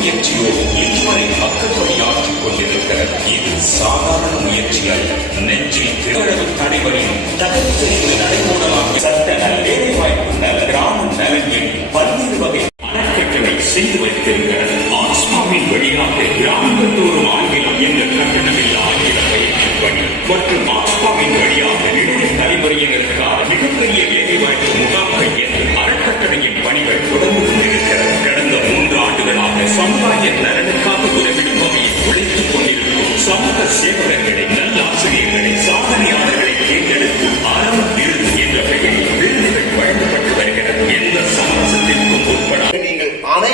முயற்சியோ இதுவரை மக்கள் ஆற்றிக் கொண்டிருக்கிறது இது சாதாரண முயற்சி அல்ல நெஞ்சில் திரளவு தடைவரையும் தகர்த்தெறிந்து நடைபோடலாம் சட்ட நல் வேலை வாய்ப்பு நல கிராம நலன் என பல்வேறு வகை அறக்கட்டளை செய்து வைத்திருக்கிறது ஆஸ்மாவின் வழியாக கிராமந்தோறும் ஆங்கிலம் என்ற கட்டணமில்லா ஆங்கில பயிற்சி பணி மற்றும் ஆஸ்மாவின் வழியாக இளைய தலைமுறையினருக்கான மிகப்பெரிய வேலை வாய்ப்பு முகாம்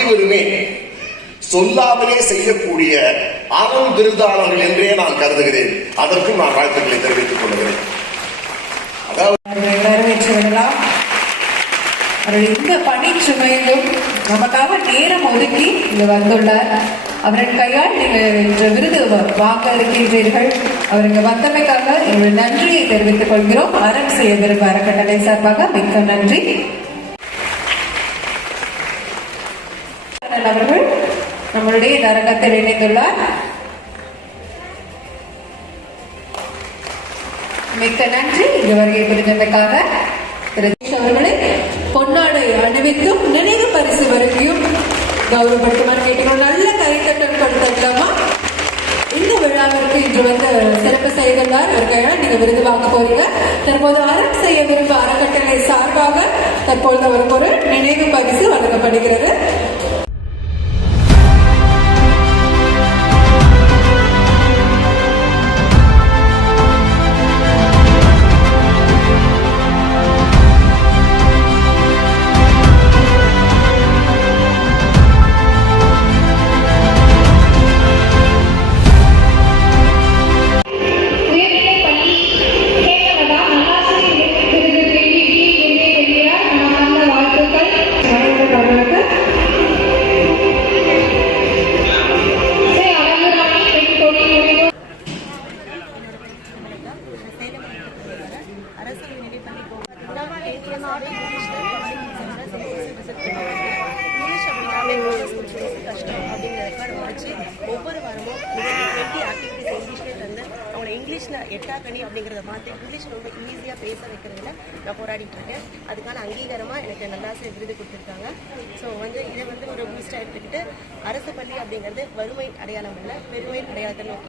அனைவருமே சொல்லாமலே செய்யக்கூடிய அறம் விருதாளர்கள் என்றே நான் கருதுகிறேன். அதற்கும் நான் வாழ்த்துக்களை தெரிவித்துக் கொள்கிறேன். அதாவது அவர்களை வரவேற்று அவருடைய இந்த நமக்காக நேரம் ஒதுக்கி இங்கு வந்துள்ளார். அவரின் கையால் நீங்கள் இன்று விருது வ- வாங்க இருக்கின்றீர்கள் அவர் இங்கு வந்தமைக்காக எங்களுடைய நன்றியை தெரிவித்துக் கொள்கிறோம். அறம் செய்ய விரும்ப அறக்கட்டளை சார்பாக மிக்க நன்றி. அவர்கள் நம்மளுடைய இந்த அரங்கத்தில் இணைந்துள்ளார் மிக்க நன்றி. இங்கு வருகை புரிந்தமைக்காக அவர்களை பொன்னாடை அணிவித்தும் நினைவு பரிசு வரைக்கும் கௌரவப்படுத்துமாறு கேட்டுக்கொண்டு நல்ல கைத்தட்டம் கொடுத்தலாமா இந்த விழாவிற்கு இன்று வந்து சிறப்பு செய்துள்ளார் ஒரு கையால் நீங்க விருது வாங்க போறீங்க. தற்போது அறம் செய்ய விரும்ப அறக்கட்டளை சார்பாக தற்போது அவருக்கு ஒரு நினைவு பரிசு வழங்கப்படுகிறது. அரசு இங்கிலீஷ் கஷ்டம் அப்படிங்கிற ரெக்கார்டு வச்சு ஒவ்வொரு வாரமும் டுவெண்ட்டி ஆக்டிவிட்டிஸ் இங்கிலீஷ்லேயே தந்து அவங்கள இங்கிலீஷில் எட்டாக்கணி அப்படிங்கிறத மாற்றி இங்கிலீஷ் ரொம்ப ஈஸியாக பேச வைக்கிறதுல நான் போராடிட்டு இருக்கேன் அதுக்கான அங்கீகாரமாக எனக்கு நல்லாசிரியர் விருது கொடுத்துருக்காங்க. ஸோ வந்து இதை வந்து ஒரு பூஸ்டாக எடுத்துக்கிட்டு அரசு பள்ளி அப்படிங்கிறது வறுமை அடையாளம் இல்லை பெருமை அடையாளத்தை நோக்கி